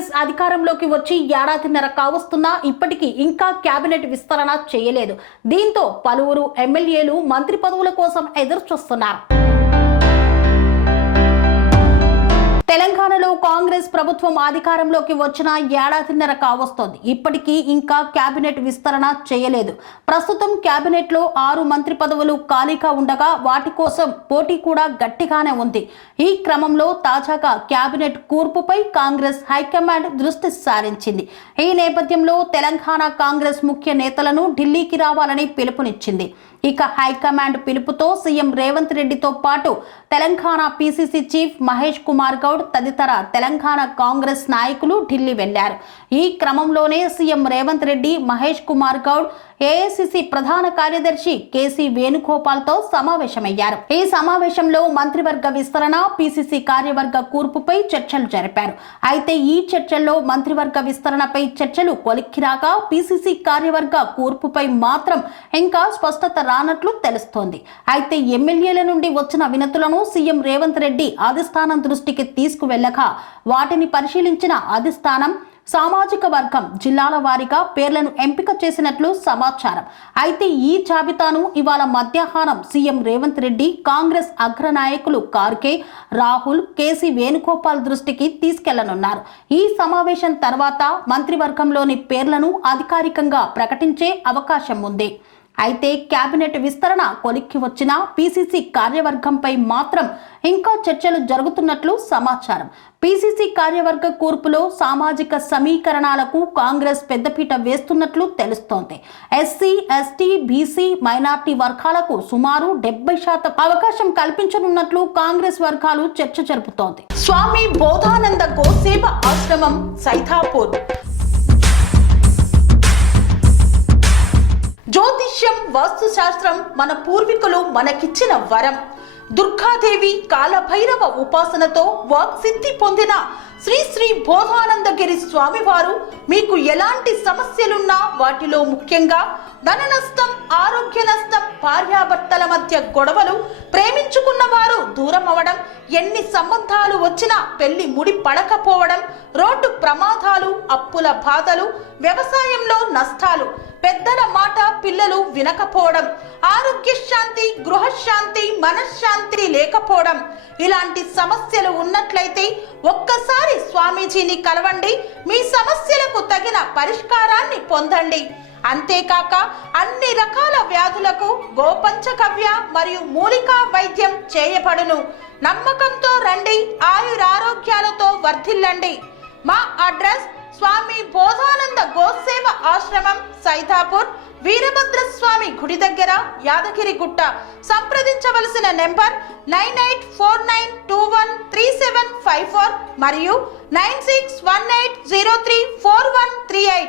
కాంగ్రెస్ అధికారంలోకి వచ్చి ఏడాదిన్నర కావస్తున్నా ఇప్పటికీ ఇంకా కేబినెట్ విస్తరణ చేయలేదు. దీంతో పలువురు ఎమ్మెల్యేలు మంత్రి పదవుల కోసం ఎదురు చూస్తున్నారు. తెలంగాణలో కాంగ్రెస్ ప్రభుత్వం అధికారంలోకి వచ్చిన ఏడాదిన్నర కావస్తోంది. ఇప్పటికీ ఇంకా కేబినెట్ విస్తరణ చేయలేదు. ప్రస్తుతం కేబినెట్ లో 6 మంత్రి పదవులు ఖాళీగా ఉండగా వాటి కోసం పోటీ కూడా గట్టిగానే ఉంది. ఈ క్రమంలో తాజాగా కేబినెట్ కూర్పుపై కాంగ్రెస్ హైకమాండ్ దృష్టి సారించింది. ఈ నేపథ్యంలో తెలంగాణ కాంగ్రెస్ ముఖ్య నేతలను ఢిల్లీకి రావాలని పిలుపునిచ్చింది. ఇక హైకమాండ్ పిలుపుతో సీఎం రేవంత్ రెడ్డితో పాటు తెలంగాణ పీసీసీ చీఫ్ మహేష్ కుమార్ గౌడ్ తదితర తెలంగాణ కాంగ్రెస్ నాయకులు ఢిల్లీ వెళ్లారు. ఈ క్రమంలోనే సీఎం రేవంత్ రెడ్డి మహేష్ కుమార్ గౌడ్ ఏఐసీసీ ప్రధాన కార్యదర్శి కేసీ వేణుగోపాల్తో సమావేశమయ్యారు. ఈ సమావేశంలో మంత్రివర్గ విస్తరణ, పీసీసీ కార్యవర్గ కూర్పుపై చర్చలు జరిపారు. అయితే ఈ చర్చల్లో మంత్రివర్గ విస్తరణపై చర్చలు కొలిక్కిరాక పీసీసీ కార్యవర్గ కూర్పుపై మాత్రం ఇంకా స్పష్టత రానట్లు తెలుస్తోంది. అయితే ఎమ్మెల్యేల నుండి వచ్చిన వినతులను సీఎం రేవంత్ రెడ్డి అధిష్టానం దృష్టికి తీసుకువెళ్లగా వాటిని పరిశీలించిన అధిష్టానం సామాజిక వర్గం జిల్లాల వారీగా పేర్లను ఎంపిక చేసినట్లు సమాచారం. అయితే ఈ జాబితాను ఇవాళ మధ్యాహ్నం సీఎం రేవంత్ రెడ్డి కాంగ్రెస్ అగ్రనాయకులు కార్కే, రాహుల్, కేసీ వేణుగోపాల్ దృష్టికి తీసుకెళ్లనున్నారు. ఈ సమావేశం తర్వాత మంత్రివర్గంలోని పేర్లను అధికారికంగా ప్రకటించే అవకాశం ఉంది. అయితే కేబినెట్ విస్తరణ కొలిక్కి వచ్చిన పీసీసీ కార్యవర్గంపై మాత్రం ఇంకా చర్చలు జరుగుతున్నట్లు సమాచారం. పీసీసీ కార్యవర్గ కూర్పులో సామాజిక సమీకరణాలకు కాంగ్రెస్ పెద్దపీట వేస్తున్నట్లు తెలుస్తోంది. ఎస్సీ, ఎస్టీ, బీసీ, మైనార్టీ వర్గాలకు సుమారు 70% అవకాశం కల్పించనున్నట్లు కాంగ్రెస్ వర్గాలు చర్చ జరుపుతోంది. స్వామి బోధానంద గోసేవ ఆశ్రమం సైథాపూర్. జ్యోతిష్యం, వాస్తుశాస్త్రం మన పూర్వీకులు మనకిచ్చిన వరం. దుర్గాదేవి, కాలభైరవ ఉపాసనతో వాక్సిద్ధి పొందిన శ్రీ శ్రీ బోధానందగిరి స్వామివారు మీకు ఎలాంటి సమస్యలున్నా, వాటిలో ముఖ్యంగా ధన నష్టం, ఆరోగ్య నష్టం, భార్యాభర్తల మధ్య గొడవలు, ప్రేమించుకున్న వారు దూరం అవడం, ఎన్ని సంబంధాలు వచ్చినా పెళ్లి ముడి పడకపోవడం, రోడ్డు ప్రమాదాలు, అప్పుల బాధలు, వ్యవసాయంలో నష్టాలు, పెద్దల మాట పిల్లలు వినకపోవడం, ఆరోగ్య శాంతి, గృహశాంతి, మనశ్శాంతి లేకపోవడం, ఇలాంటి సమస్యలు ఉన్నట్లయితే ఒక్కసారి స్వామీజీని కలవండి. మీ సమస్యలకు తగిన పరిష్కారాన్ని పొందండి. అంతేకాక అన్ని రకాల వ్యాధులకు గోపంచకవ్య మరియు మూలికా వైద్యం చేయబడును. నమ్మకంతో రండి, ఆయురారోగ్యాలతో వర్ధిల్లండి. మా అడ్రస్ స్వామి బోధానంద గోసేవ ఆశ్రమం, సైథాపూర్, వీరభద్రస్వామి గుడి దగ్గర, యాదగిరిగుట్ట. సంప్రదించవలసిన నెంబర్ 9849213754 మరియు 9618034138.